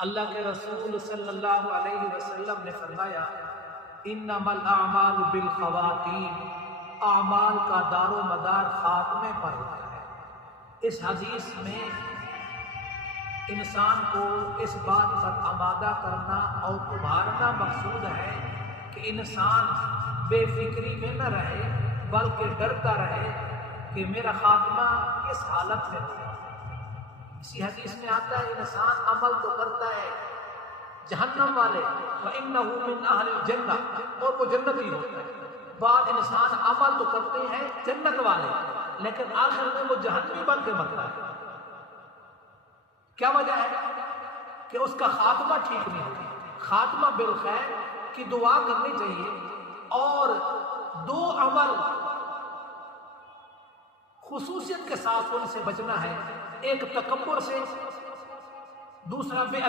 اللہ کے رسول صلی اللہ علیہ وسلم نے فرمایا انما الاعمال بالخواتیم، اعمال کا دار و مدار خاتمے پر ہوتا ہے۔ اس حدیث میں انسان کو اس بات پر آمادہ کرنا اور ابھارنا مقصود ہے کہ انسان بے فکری میں نہ رہے بلکہ ڈرتا رہے کہ میرا خاتمہ کس حالت میں ہو۔ اسی حدیث میں آتا ہے انسان عمل تو کرتا ہے جہنم والے وَإِنَّهُ مِنْ أَهْلِ الْجَنَّةِ، اور وہ جنتی ہوتا ہے۔ بعض انسان عمل تو کرتے ہیں جنت والے لیکن آخر میں وہ جہنمی بن کے مرتا ہے۔ کیا وجہ ہے؟ کہ اس کا خاتمہ ٹھیک نہیں ہوتا۔ خاتمہ بالخیر کی دعا کرنی چاہیے، اور دو عمل خصوصیت کے ساتھ ان سے بچنا ہے، ایک تکبر سے، دوسرا بے